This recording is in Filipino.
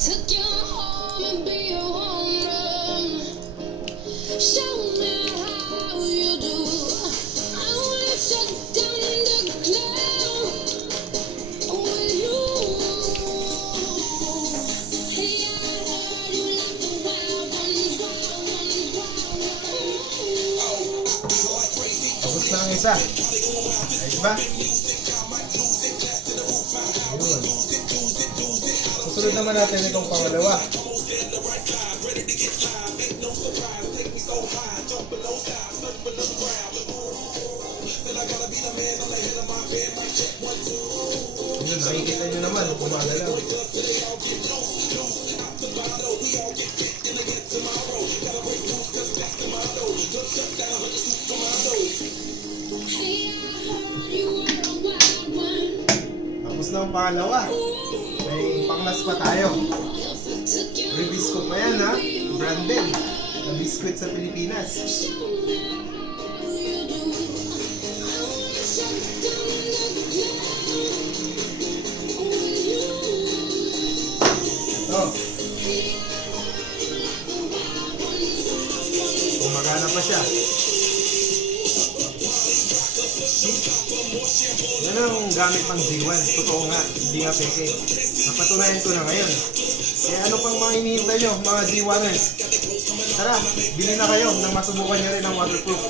Took you home and be your home run. Show me how you do. I wanna shut down the cloud with you. Hey, I heard you like the wild ones, wild ones, wild ones. Tapos na ang isa. Ayos ba? Yun. Susunod naman natin itong pangalawa. Yun, nakikita nyo naman, gumagalaw. Tapos na ang pangalawa. May panglas pa tayo. Ribisco pa yan, ha? Branded na biscuit sa Pilipinas. Ito. Gumagana pa siya. Yan ang gamit pang Z1. Totoo nga, hindi nga peke. Napatunayan ko na ngayon. Kaya ano pang mga hinihintay nyo, mga Z1ers? Tara, bili na kayo nang masubukan nyo rin ang waterproof.